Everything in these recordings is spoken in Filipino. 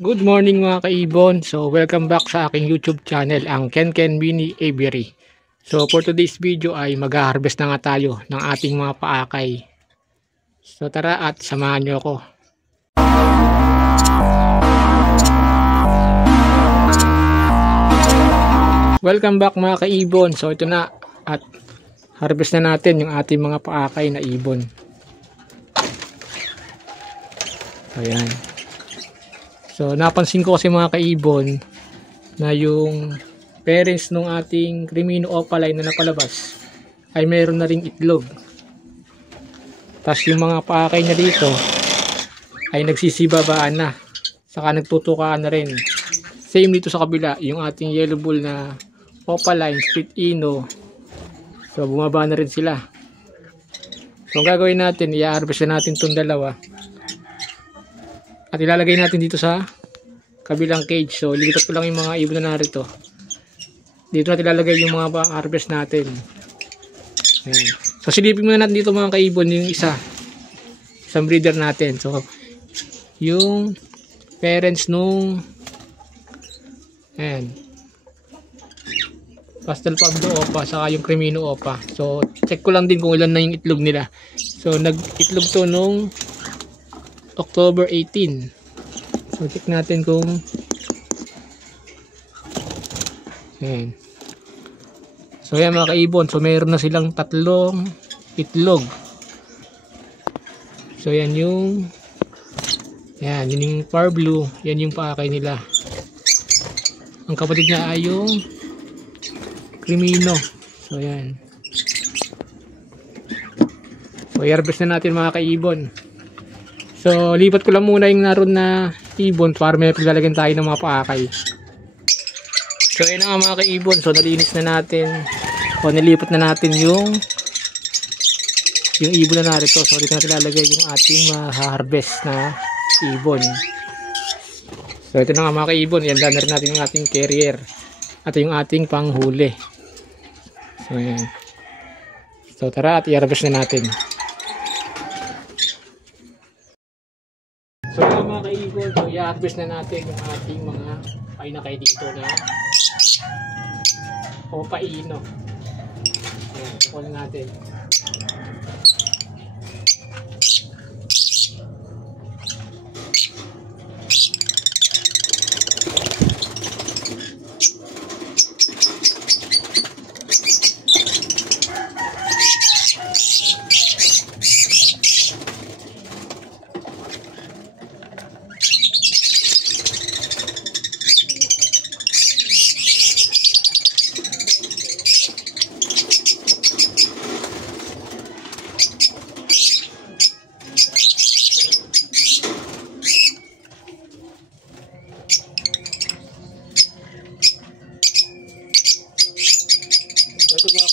Good morning mga kaibon. So welcome back sa aking YouTube channel, ang Ken Ken Mini Aviary. So for today's video ay mag-harvest na nga tayo ng ating mga paakay. So tara at samahan nyo ako. Welcome back mga kaibon. So ito na at harvest na natin yung ating mga paakay na ibon. Ayan. So napansin ko kasi mga kaibon na yung parents ng ating Crimino opaline na napalabas ay mayroon na ring itlog. Tapos yung mga paakay niya dito ay nagsisibabaan na. Saka nagtutukaan na rin. Same dito sa kabila, yung ating yellow bull na opaline, split ino. So bumaba na rin sila. So ang gagawin natin, i-harvest na natin itong dalawa. At ilalagay natin dito sa kabilang cage. So lilipat ko lang yung mga ibon na narito. Dito natin ilalagay yung mga harvest natin. Ayan. So silipin muna natin dito mga kaibon yung isang breeder natin. So yung parents nung ayan, Pastel Pablo Opa saka yung Crimino Opa. So check ko lang din kung ilan na yung itlog nila. So nag-itlog to nung October 18. So check natin kung ayan. So yan mga kaibon, so mayroon na silang 3 itlog. So yan yung yun yung Par Blue, yan yung paakay nila. Ang kapatid niya ay yung Crimino. So yan. So i-harvest na natin mga kaibon. So lipat ko lang muna yung naroon na ibon para may paglalagyan tayo ng mga paakay. So ayun na nga mga kaibon, so nalinis na natin o nilipat na natin yung ibon na narito. So dito natin lalagay yung ating ma-harvest na ibon. So ito na nga mga kaibon, ihanda na rin natin yung ating carrier at yung ating panghuli. So ayan. So tara at i-harvest na natin. So yun mga kaibon, so i-harvest na natin yung ating mga painakay dito na Opa-ino. Ayan, kukunin natin.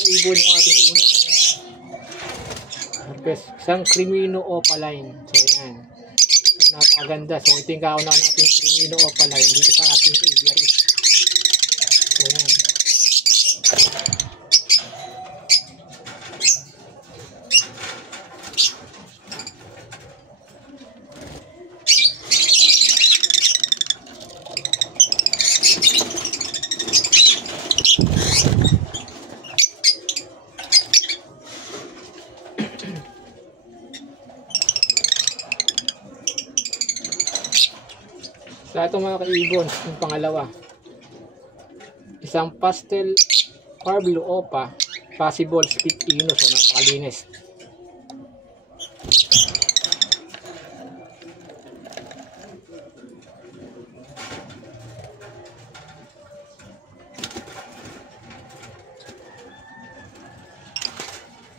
Ibon yung ating unang harvest, isang Crimino opaline. So yan, so, napakaganda. So ito yung kauna natin Crimino opaline dito sa ating aviary. So yan. So ito mga kaibon, yung pangalawa, isang Pastel Pablo Opa, possible split ino. So napakalinis.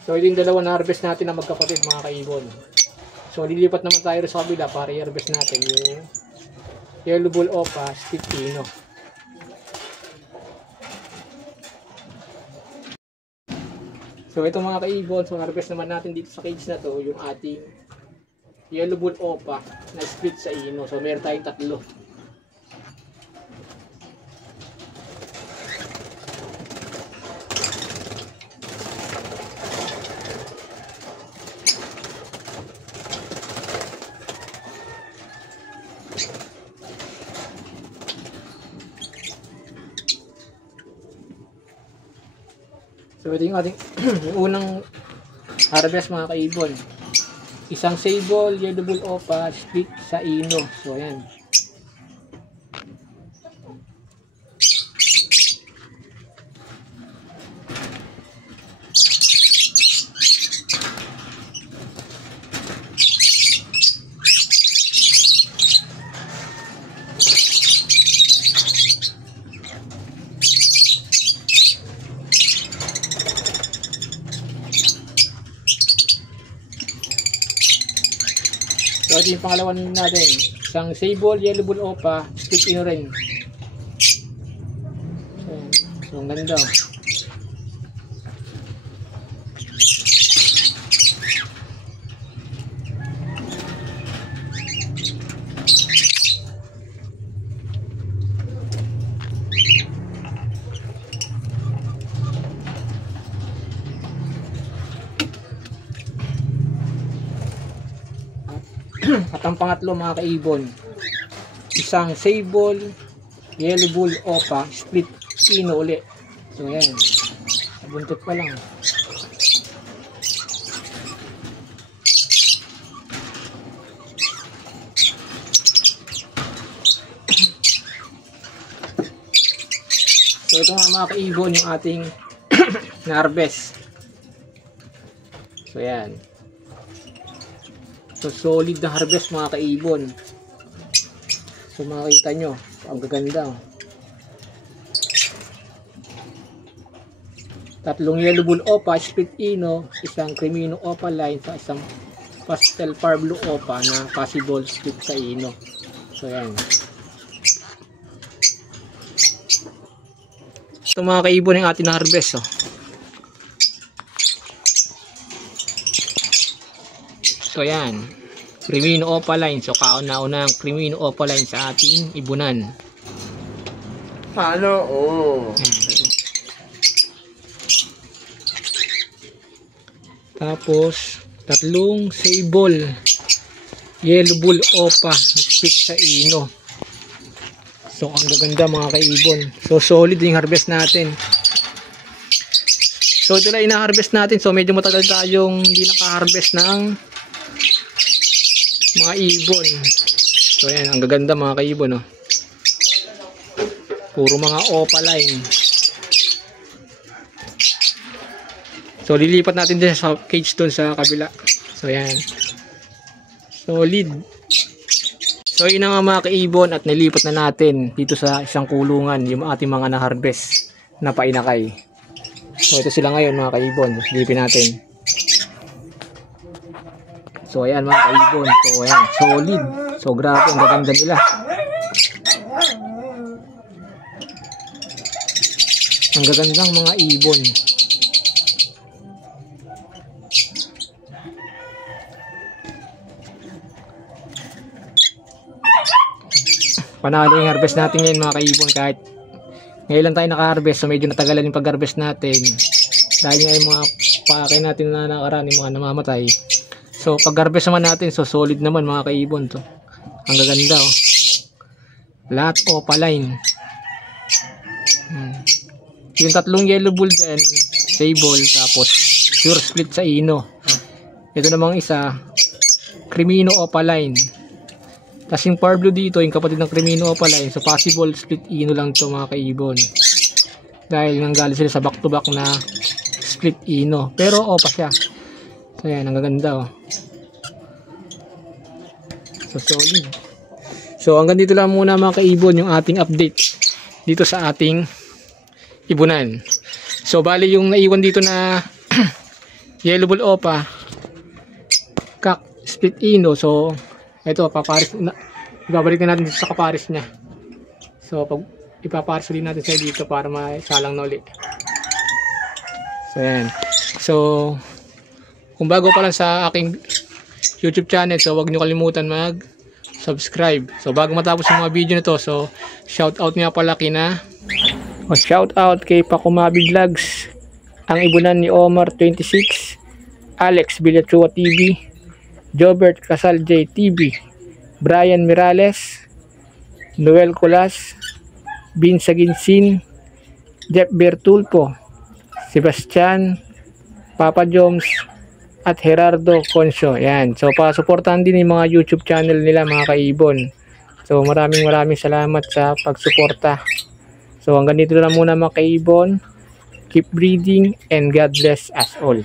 So ito yung dalawa na harvest natin na magkapatid mga kaibon. So lilipat naman tayo sa kabila para i-harvest natin yung Yellow Bull Opa, split ino. So ito mga kaibon, so harvest naman natin dito sa cage na to yung ating Yellow Bull Opa na split sa ino. So meron tayong 3. So ito yung ating unang harvest mga kaibon. Isang sable, yellow bull opa, split sa ino. So ayan. So ito yung pangalawan natin. Isang sable, yellow bull opa, split ino rin. So ang ganda. At ang pangatlo mga kaibon, isang sable, yellow bull opa, split ino uli. So ayan, buntot pa lang. So ito nga mga kaibon yung ating na-harvest. So ayan. So solid na harvest mga kaibon. So makikita nyo, ang gaganda. Tatlong yellow bull opa, split ino, isang cremino opa line, sa isang pastel par blue opa na possible split sa ino. So yan. So mga kaibon yung ating na harvest. So yan, cremino opaline. So kauna-una ang cremino opaline sa ating ibunan. Ano? Oh. Tapos tatlong sable, yellow bull opa, stick sa ino. So ang gaganda mga kaibon. So solid yung harvest natin. So ito na ina-harvest natin. So medyo matagal tayong hindi naka-harvest ng mga ibon. So ayan, ang gaganda mga kaibon, oh. Puro mga opaline. So lilipat natin din sa cage doon sa kabila. So ayan, solid. So yun na nga mga kaibon, at nilipat na natin dito sa isang kulungan yung ating mga na-harvest na painakay. So ito sila ngayon mga kaibon. Silipin natin. So ayan mga kaibon. So ayan, solid. So grabe, ang gaganda nila. Ang gagandang mga ibon. Panalo yung harvest natin ngayon mga kaibon. Kahit ngayon lang tayo naka-harvest, so medyo natagalan yung pag-harvest natin dahil nga yung mga pakain natin na nakaraan, yung mga namamatay. So pag-harvest naman natin, so solid naman mga kaibon. So ang gaganda, oh. Lahat opaline. Yung tatlong yellow bull dyan, sable, tapos pure split sa ino. Ito namang isa, cremino opaline. Tapos yung par blue dito, yung kapatid ng cremino opaline, so possible split ino lang to mga kaibon. Dahil nanggaling sila sa back to back na split ino. Pero opa siya. So yan, ang gaganda, oh. So solid. So hanggang dito lang muna mga kaibon yung ating update dito sa ating ibunan. So bali yung naiwan dito na yellow bull opa, kak split ino. So ito, paparis na, ibabalik na natin dito sa kaparis niya. So pag ipaparis ulit natin siya dito para maisalang na ulit. So yan. So kung bago pa lang sa aking YouTube channel, so huwag nyo kalimutan mag subscribe. So bago matapos yung mga video na to, so shout out nga pala shout out kay Pakumabi Vlogs, ang ibunan ni Omar 26, Alex Villachua TV, Jobert Casal J TV, Brian Mirales, Noel Colas, Bin Saginsin, Jeff Bertulpo, Sebastian, Papa Joms, at Gerardo Concio. Yan. So, pasuportahan din yung mga YouTube channel nila mga kaibon. So, maraming salamat sa pagsuporta. So, hanggang dito lang muna mga kaibon. Keep breathing and God bless us all.